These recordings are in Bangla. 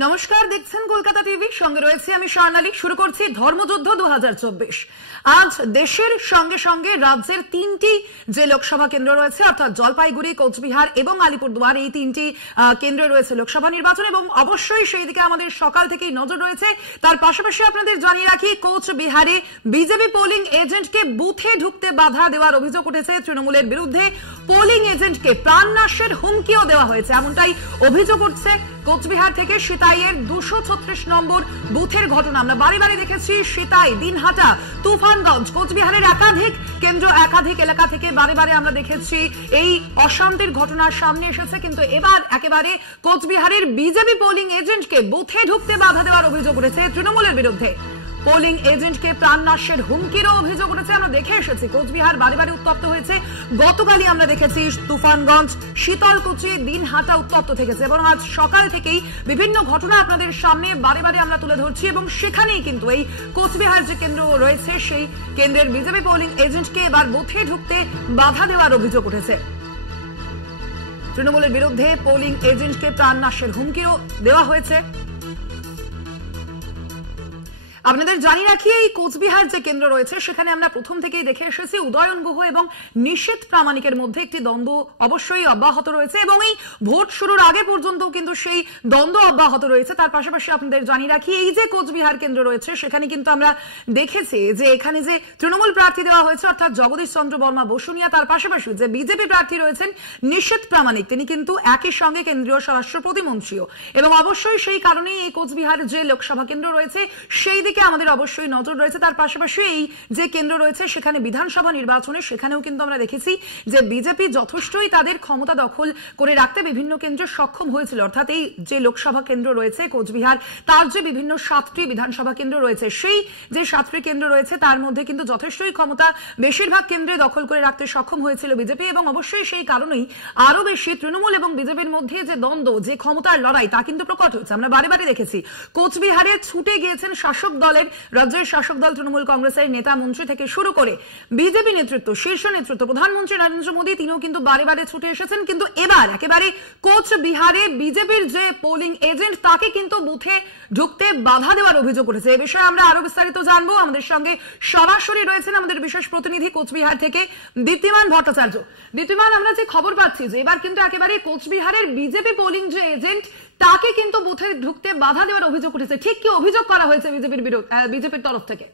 নমস্কার, দেখছেন কলকাতা টিভি, সঙ্গে রয়েছে আমি স্বর্ণালী। শুরু করছি ধর্মযুদ্ধ 2024। আজ দেশের সঙ্গে সঙ্গে রাজ্যের তিনটি যে লোকসভা কেন্দ্র রয়েছে, অর্থাৎ জলপাইগুড়ি, কোচবিহার এবং আলিপুরদুয়ার, এই তিনটি কেন্দ্রে রয়েছে লোকসভা নির্বাচন এবং অবশ্যই সেই দিকে আমাদের সকাল থেকেই নজর রয়েছে। তার পাশাপাশি আপনাদের জানিয়ে রাখি, কোচবিহারে বিজেপি পোলিং এজেন্টকে বুথে ঢুকতে বাধা দেওয়ার অভিযোগ উঠেছে তৃণমূলের বিরুদ্ধে। পোলিং এজেন্টকে প্রাণনাশের হুমকিও দেওয়া হয়েছে, এমনটাই অভিযোগ উঠছে কোচবিহার থেকে। সিতাইয়ের 236 নম্বর বুথের ঘটনা আমরা বারে বারে দেখেছি। সিতাই, দিনহাটা, তুফানগঞ্জ, কোচবিহারের একাধিক কেন্দ্র, একাধিক এলাকা থেকে বারে বারে আমরা দেখেছি এই অশান্তির ঘটনা সামনে এসেছে। কিন্তু এবার একেবারে কোচবিহারের বিজেপি পোলিং এজেন্টকে বুথে ঢুকতে বাধা দেওয়ার অভিযোগ উঠেছে তৃণমূলের বিরুদ্ধে। পোলিং এজেন্টকে প্রাণনাশের হুমকিরও অভিযোগ উঠেছে। আমরা দেখে এসেছি কোচবিহার বারে বারে উত্তপ্ত হয়েছে। গতকালই আমরা দেখেছি তুফানগঞ্জ, শীতলকুচি, দিনহাটা উত্তপ্ত থেকেছে এবং আজ সকাল থেকেই বিভিন্ন ঘটনা আপনাদের সামনে বারে বারে আমরা তুলে ধরছি এবং সেখানেই কিন্তু এই কোচবিহার যে কেন্দ্র রয়েছে সেই কেন্দ্রের বিজেপি পোলিং এজেন্টকে এবার বুথে ঢুকতে বাধা দেওয়ার অভিযোগ উঠেছে তৃণমূলের বিরুদ্ধে। পোলিং এজেন্টকে প্রাণনাশের হুমকিও দেওয়া হয়েছে। আপনাদের জানিয়ে রাখি, এই কোচবিহার যে কেন্দ্র রয়েছে সেখানে আমরা প্রথম থেকেই দেখে এসেছি উদয়ন গুহ এবং নিষেধ প্রামাণিকের মধ্যে একটি দ্বন্দ্ব অবশ্যই অব্যাহত রয়েছে এবং এই ভোট শুরুর আগে পর্যন্ত কিন্তু সেই দ্বন্দ্ব অব্যাহত রয়েছে। তার পাশাপাশি আপনাদের জানিয়ে রাখি, এই যে কোচবিহার কেন্দ্র রয়েছে সেখানে কিন্তু আমরা দেখেছি যে এখানে যে তৃণমূল প্রার্থী দেওয়া হয়েছে অর্থাৎ জগদীশ চন্দ্র বর্মা বসুনিয়া, তার পাশাপাশি যে বিজেপি প্রার্থী রয়েছেন নিষেধ প্রামাণিক, তিনি কিন্তু একই সঙ্গে কেন্দ্রীয় স্বরাষ্ট্র প্রতিমন্ত্রীও। এবং অবশ্যই সেই কারণেই এই কোচবিহার যে লোকসভা কেন্দ্র রয়েছে সেই আমাদের অবশ্যই নজর রয়েছে। তার পাশাপাশি এই যে কেন্দ্র রয়েছে সেখানে বিধানসভা নির্বাচনে সেখানেও কিন্তু আমরা দেখেছি যে বিজেপি যথেষ্টই তাদের ক্ষমতা দখল করে রাখতে বিভিন্ন কেন্দ্রে সক্ষম হয়েছিল। অর্থাৎ এই যে লোকসভা কেন্দ্র রয়েছে কোচবিহার, তার যে বিভিন্ন 7টি বিধানসভা কেন্দ্র রয়েছে, সেই যে 7টি কেন্দ্র রয়েছে তার মধ্যে কিন্তু যথেষ্টই ক্ষমতা বেশিরভাগ কেন্দ্রে দখল করে রাখতে সক্ষম হয়েছিল বিজেপি এবং অবশ্যই সেই কারণেই আরো বেশি তৃণমূল এবং বিজেপির মধ্যে যে দ্বন্দ্ব, যে ক্ষমতার লড়াই, তা কিন্তু প্রকট হয়েছে। আমরা বারে বারে দেখেছি কোচবিহারে ছুটে গিয়েছেন শাসক দলের, রাজ্যের শাসক দল তৃণমূল কংগ্রেসের নেতা মন্ত্রী থেকে শুরু করে বিজেপি নেতৃত্ব, শীর্ষ নেতৃত্ব, প্রধানমন্ত্রী নরেন্দ্র মোদী, তিনিও কিন্তু বারে বারে ছুটে এসেছেন। কিন্তু এবার একেবারে কোচবিহারে বিজেপির যে পোলিং এজেন্ট তাকে কিন্তু বুথে ঢুকতে বাধা দেওয়ার অভিযোগ উঠেছে। এ বিষয়ে আমরা আরো বিস্তারিত জানবো। আমাদের সঙ্গে সরাসরি রয়েছেন আমাদের বিশেষ প্রতিনিধি কোচবিহার থেকে দীপ্তিমান ভট্টাচার্য। দীপ্তিমান, আমরা যে খবর পাচ্ছি যে এবার কিন্তু একেবারে কোচবিহারের বিজেপি পোলিং যে এজেন্ট তাকে কিন্তু বুথে ঢুকতে বাধা দেওয়ার অভিযোগ উঠেছে। ঠিক কি অভিযোগ করা হয়েছে বিজেপির তরফ থেকে?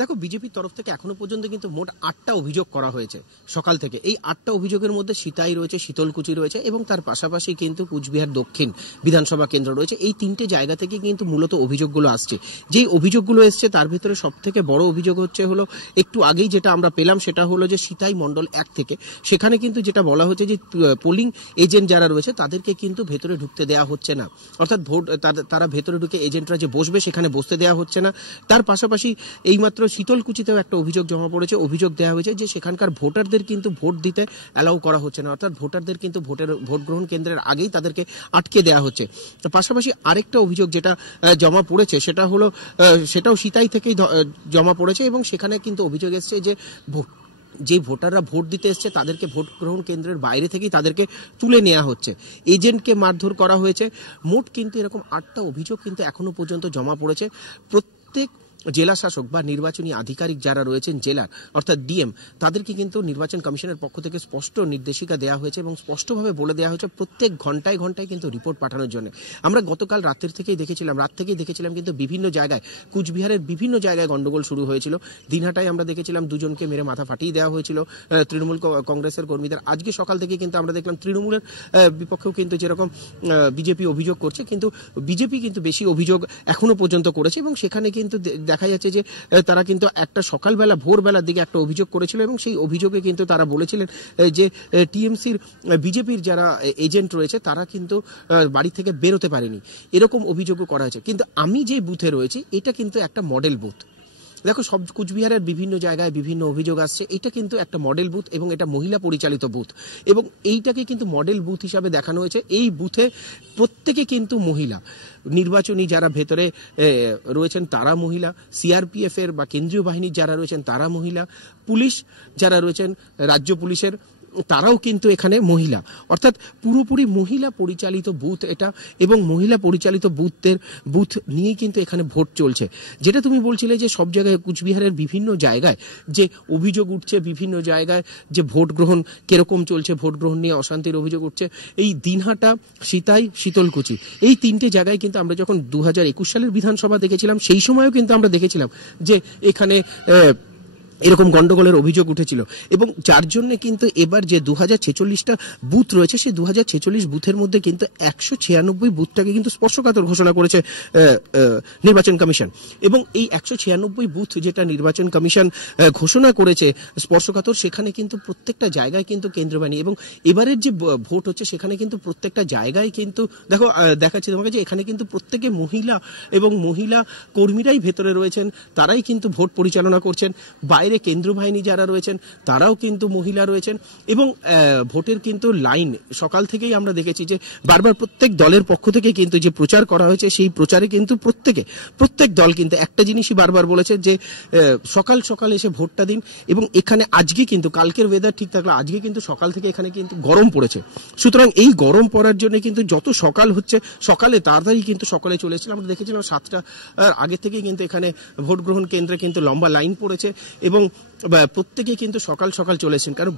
দেখো, বিজেপির তরফ থেকে এখনো পর্যন্ত কিন্তু মোট 8টা অভিযোগ করা হয়েছে সকাল থেকে। এই 8টা অভিযোগের মধ্যে সিতাই রয়েছে, শীতলকুচি রয়েছে এবং তার পাশাপাশি কিন্তু কুচবিহার দক্ষিণ বিধানসভা কেন্দ্র রয়েছে। এই 3টে জায়গা থেকে কিন্তু মূলত অভিযোগগুলো আসছে। যেই অভিযোগগুলো এসছে তার ভিতরে সব থেকে বড় অভিযোগ হলো একটু আগেই যেটা আমরা পেলাম, সেটা হলো যে সিতাই মন্ডল 1 থেকে সেখানে কিন্তু যেটা বলা হচ্ছে যে পোলিং এজেন্ট যারা রয়েছে তাদেরকে কিন্তু ভেতরে ঢুকতে দেওয়া হচ্ছে না। অর্থাৎ ভোট তারা ভেতরে ঢুকে এজেন্টরা যে বসবে সেখানে বসতে দেওয়া হচ্ছে না। তার পাশাপাশি এইমাত্র শীতলকুচিতেও একটা অভিযোগ জমা পড়েছে। অভিযোগ দেওয়া হয়েছে যে সেখানকার ভোটারদের কিন্তু ভোট দিতে অ্যালাউ করা হচ্ছে না, অর্থাৎ ভোটারদের কিন্তু ভোট গ্রহণ কেন্দ্রের আগেই তাদেরকে আটকে দেওয়া হচ্ছে। পাশাপাশি আরেকটা অভিযোগ যেটা জমা পড়েছে সেটাও সিতাই থেকেই জমা পড়েছে এবং সেখানে কিন্তু অভিযোগ এসছে যে ভোটাররা ভোট দিতে এসছে তাদেরকে ভোট গ্রহণ কেন্দ্রের বাইরে থেকেই তাদেরকে তুলে নেওয়া হচ্ছে, এজেন্টকে মারধর করা হয়েছে। মোট কিন্তু এরকম 8টা অভিযোগ কিন্তু এখনো পর্যন্ত জমা পড়েছে। প্রত্যেক জেলা শাসক বা নির্বাচনী আধিকারিক যারা রয়েছেন জেলার, অর্থাৎ ডিএম, তাদেরকে কিন্তু নির্বাচন কমিশনের পক্ষ থেকে স্পষ্ট নির্দেশিকা দেওয়া হয়েছে এবং স্পষ্টভাবে বলে দেওয়া হয়েছে প্রত্যেক ঘন্টায় ঘন্টায় কিন্তু রিপোর্ট পাঠানোর জন্য। আমরা গতকাল রাত থেকেই দেখেছিলাম কিন্তু বিভিন্ন জায়গায়, কুচবিহারের বিভিন্ন জায়গায় গন্ডগোল শুরু হয়েছিল। দিনহাটায় আমরা দেখেছিলাম দুজনকে মেরে মাথা ফাটিয়ে দেওয়া হয়েছিল তৃণমূল কংগ্রেসের কর্মীদের। আজকে সকাল থেকে কিন্তু আমরা দেখলাম তৃণমূলের বিপক্ষেও কিন্তু যেরকম বিজেপি অভিযোগ করছে, কিন্তু বিজেপি কিন্তু বেশি অভিযোগ এখনো পর্যন্ত করেছে এবং সেখানে কিন্তু দেখা যাচ্ছে যে তারা কিন্তু একটা সকালবেলা ভোরবেলার দিকে একটা অভিযোগ করেছিল এবং সেই অভিযোগে কিন্তু তারা বলেছিলেন যে টিএমসির বিজেপির যারা এজেন্ট রয়েছে তারা কিন্তু বাড়ি থেকে বেরোতে পারেনি, এরকম অভিযোগও করা হয়েছে। কিন্তু আমি যে বুথে রয়েছি এটা কিন্তু একটা মডেল বুথ। দেখো, সব কুচবিহারের বিভিন্ন জায়গায় বিভিন্ন অভিযোগ আসছে, এটা কিন্তু একটা মডেল বুথ এবং এটা মহিলা পরিচালিত বুথ এবং এইটাকে কিন্তু মডেল বুথ হিসাবে দেখানো হয়েছে। এই বুথে প্রত্যেকে কিন্তু মহিলা, নির্বাচনী যারা ভেতরে রয়েছেন তারা মহিলা, সিআরপিএফ এর বা কেন্দ্রীয় বাহিনীর যারা রয়েছেন তারা মহিলা, পুলিশ যারা রয়েছেন রাজ্য পুলিশের তারাও কিন্তু এখানে মহিলা, অর্থাৎ পুরোপুরি মহিলা পরিচালিত বুথ এটা, এবং মহিলা পরিচালিত বুথ নিয়েই কিন্তু এখানে ভোট চলছে। যেটা তুমি বলছিলে যে সব জায়গায় কুচবিহারের বিভিন্ন জায়গায় যে অভিযোগ উঠছে, বিভিন্ন জায়গায় যে ভোট গ্রহণ কিরকম চলছে, ভোট গ্রহণ নিয়ে অশান্তির অভিযোগ উঠছে, এই দিনহাটা, সিতাই, শীতলকুচি, এই তিনটে জায়গায় কিন্তু আমরা যখন 2021 সালের বিধানসভা দেখেছিলাম সেই সময়ও কিন্তু আমরা দেখেছিলাম যে এখানে এরকম গন্ডগোলের অভিযোগ উঠেছিল, এবং যার জন্য কিন্তু এবার যে 2046টা বুথ রয়েছে সেই 2046 বুথের মধ্যে কিন্তু 196 বুথটাকে কিন্তু স্পর্শকাতর ঘোষণা করেছে নির্বাচন কমিশন। এবং এই 196 বুথ যেটা নির্বাচন কমিশন ঘোষণা করেছে স্পর্শকাতর, সেখানে কিন্তু প্রত্যেকটা জায়গায় কিন্তু কেন্দ্রবাহিনী, এবং এবারের যে ভোট হচ্ছে সেখানে কিন্তু প্রত্যেকটা জায়গায় কিন্তু দেখো দেখাচ্ছি তোমাকে যে এখানে কিন্তু প্রত্যেকে মহিলা, এবং মহিলা কর্মীরাই ভেতরে রয়েছেন, তারাই কিন্তু ভোট পরিচালনা করছেন। বাইরে কেন্দ্র বাহিনী যারা রয়েছেন তারাও কিন্তু মহিলা রয়েছেন, এবং ভোটের কিন্তু লাইন সকাল থেকেই আমরা দেখেছি যে বারবার প্রত্যেক দলের পক্ষ থেকে কিন্তু যে প্রচার করা হয়েছে সেই প্রচারে কিন্তু প্রত্যেক দল কিন্তু একটা জিনিসই বারবার বলেছে যে সকাল সকাল এসে ভোটটা দিন। এবং এখানে আজকে কিন্তু, কালকের ওয়েদার ঠিক থাকলো, আজকে কিন্তু সকাল থেকে এখানে কিন্তু গরম পড়েছে। সুতরাং এই গরম পড়ার জন্য কিন্তু যত সকাল হচ্ছে সকালে তাড়াতাড়ি কিন্তু সকালে চলে এসেছিলাম। আমরা দেখেছিলাম 7টা আগে থেকেই কিন্তু এখানে ভোট গ্রহণ কেন্দ্রে কিন্তু লম্বা লাইন পড়েছে, এবং প্রত্যেকে কিন্তু সকাল সকাল চলেছেন, কারণ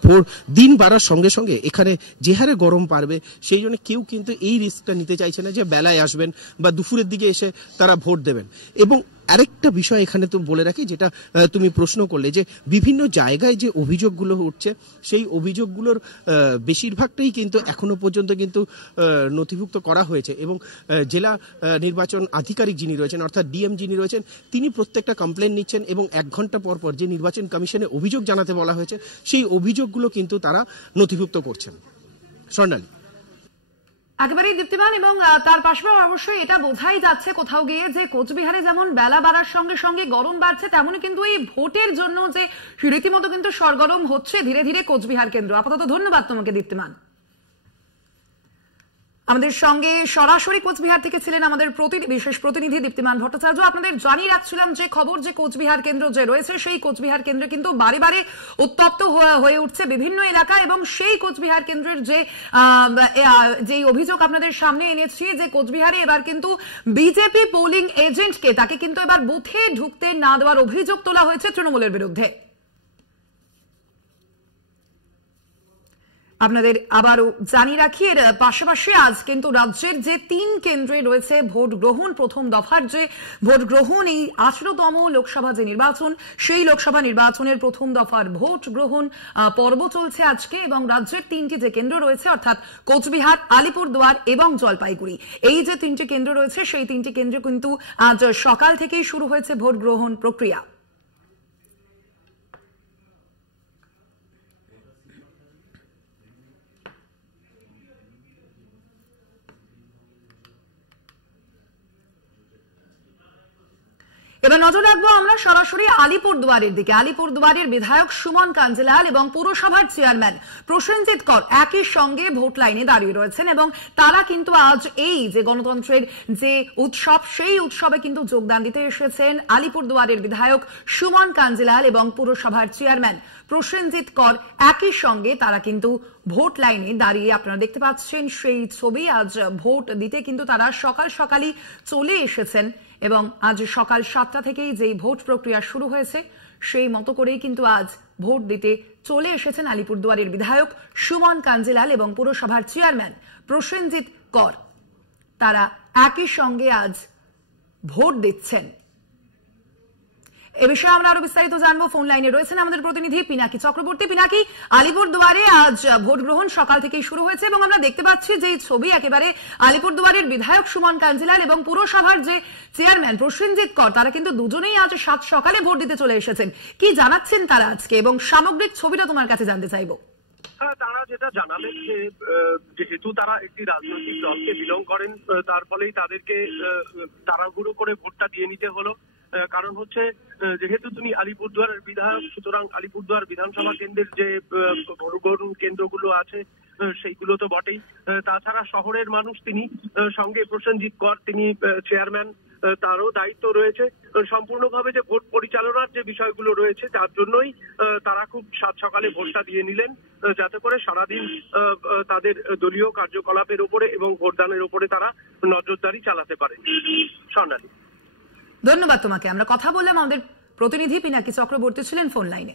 দিন বাড়ার সঙ্গে সঙ্গে এখানে যে হারে গরম পারবে সেই জন্য কেউ কিন্তু এই রিস্কটা নিতে চাইছে না যে বেলায় আসবেন বা দুপুরের দিকে এসে তারা ভোট দেবেন। এবং আরেকটা বিষয় এখানে তো বলে রাখি, যেটা তুমি প্রশ্ন করলে যে বিভিন্ন জায়গায় যে অভিযোগগুলো উঠছে সেই অভিযোগগুলোর বেশিরভাগটাই কিন্তু এখনো পর্যন্ত কিন্তু নথিভুক্ত করা হয়েছে, এবং জেলা নির্বাচন আধিকারিক যিনি রয়েছেন অর্থাৎ ডিএম যিনি রয়েছেন তিনি প্রত্যেকটা কমপ্লেন নিচ্ছেন, এবং 1 ঘন্টা পর পর যে নির্বাচন কমিশনে অভিযোগ জানাতে বলা হয়েছে সেই অভিযোগগুলো কিন্তু তারা নথিভুক্ত করছেন। স্বর্ণালী, একেবারেই দীপ্তিমান, এবং তার পাশাপাশি অবশ্যই এটা বোঝাই যাচ্ছে কোথাও গিয়ে যে কোচবিহারে যেমন বেলা বাড়ার সঙ্গে সঙ্গে গরম বাড়ছে, তেমনই কিন্তু এই ভোটের জন্য যে রীতিমতো কিন্তু সরগরম হচ্ছে ধীরে ধীরে কোচবিহার কেন্দ্র। আপাতত ধন্যবাদ তোমাকে দীপ্তিমান। আমাদের সঙ্গে সরাসরি কোচবিহার থেকে ছিলেন আমাদের বিশেষ প্রতিনিধি দীপ্তিমান ভট্টাচার্য। আপনাদের জানিয়ে রাখছিলাম যে খবর, যে কোচবিহার কেন্দ্র যে রয়েছে সেই কোচবিহার কেন্দ্রে কিন্তু বারে বারে উত্তপ্ত হয়ে উঠছে বিভিন্ন এলাকা, এবং সেই কোচবিহার কেন্দ্রের যে অভিযোগ আপনাদের সামনে এনেছি যে কোচবিহারে এবার কিন্তু বিজেপি পোলিং এজেন্টকে তাকে কিন্তু এবার বুথে ঢুকতে না দেওয়ার অভিযোগ তোলা হয়েছে তৃণমূলের বিরুদ্ধে। আপনাদের আবারও জানিয়ে রাখি, এর পাশাপাশি আজ কিন্তু রাজ্যের যে 3 কেন্দ্রে রয়েছে ভোট গ্রহণ, প্রথম দফার যে ভোট গ্রহণ, এই 18তম লোকসভা যে নির্বাচন সেই লোকসভা নির্বাচনের প্রথম দফার ভোট গ্রহণ পর্ব চলছে আজকে, এবং রাজ্যের 3টি যে কেন্দ্র রয়েছে অর্থাৎ কোচবিহার, আলিপুরদুয়ার এবং জলপাইগুড়ি, এই যে 3টি কেন্দ্র রয়েছে সেই 3টি কেন্দ্রে কিন্তু আজ সকাল থেকেই শুরু হয়েছে ভোট গ্রহণ প্রক্রিয়া। এবার নজর রাখবো আমরা সরাসরি আলিপুরদুয়ারের দিকে। আলিপুরদুয়ারের বিধায়ক সুমন কাঞ্জিলাল এবং পুরসভার চেয়ারম্যান প্রসেনজিৎ কর একই সঙ্গে ভোট লাইনে দাঁড়িয়ে রয়েছেন, এবং তারা কিন্তু আজ এই যে গণতন্ত্রের যে উৎসব সেই উৎসবে কিন্তু যোগদান দিতে এসেছেন আলিপুরদুয়ারের বিধায়ক সুমন কাঞ্জিলাল এবং পুরসভার চেয়ারম্যান প্রসেনজিৎ কর একই সঙ্গে তারা কিন্তু ভোট লাইনে দাঁড়িয়ে, আপনারা দেখতে পাচ্ছেন সেই ছবি। আজ ভোট দিতে কিন্তু তারা সকাল সকালই চলে এসেছেন, এবং আজ সকাল 7টা থেকেই যেই ভোট প্রক্রিয়া শুরু হয়েছে সেই মতো করেই কিন্তু আজ ভোট দিতে চলে এসেছেন আলিপুরদুয়ারের বিধায়ক সুমন কাঞ্জিলাল এবং পুরসভার চেয়ারম্যান প্রসেনজিৎ কর। তারা একই সঙ্গে আজ ভোট দিচ্ছেন। এ বিষয়ে আমরা আরো বিস্তারিত জানবো। ফোন লাইনে রয়েছেন আমাদের প্রতিনিধি পিনাকি চক্রবর্তী। পিনাকি, আলিপুরদুয়ারে আজ ভোট গ্রহণ সকাল থেকেই শুরু হয়েছে, এবং আমরা দেখতে পাচ্ছি যে ছবি একেবারে আলিপুরদুয়ারের বিধায়ক সুমন কাঞ্জিলাল এবং পুরসভার যে চেয়ারম্যান প্রসেনজিৎ কর, তারা কিন্তু দুজনেই আজ 7 সকালে ভোট দিতে চলে এসেছেন। কি জানাচ্ছেন তারা আজকে, এবং সামগ্রিক ছবিটা তোমার কাছে জানতে চাইবো। তারা যেটা জানালেন যে যেহেতু তারা একটি রাজনৈতিক দলকে বিলং করেন তার ফলেই তাদেরকে তাড়াহুড়ো করে ভোটটা দিয়ে নিতে হলো। কারণ হচ্ছে যেহেতু তিনি আলিপুরদুয়ারের বিধায়ক, সুতরাং আলিপুরদুয়ার বিধানসভা কেন্দ্রের যে ভোট গ্রহণ কেন্দ্রগুলো আছে সেইগুলো তো বটেই, তাছাড়া শহরের মানুষ তিনি, সঙ্গে প্রসেনজিৎ কর তিনি চেয়ারম্যান, তারও দায়িত্ব রয়েছে সম্পূর্ণভাবে যে ভোট পরিচালনার যে বিষয়গুলো রয়েছে তার জন্যই তারা খুব সাত সকালে ভোটটা দিয়ে নিলেন, যাতে করে সারাদিন তাদের দলীয় কার্যকলাপের উপরে এবং ভোটদানের উপরে তারা নজরদারি চালাতে পারেন। স্বর্ণালী, ধন্যবাদ তোমাকে। আমরা কথা বললাম, আমাদের প্রতিনিধি পিনাকি চক্রবর্তী ছিলেন ফোন লাইনে।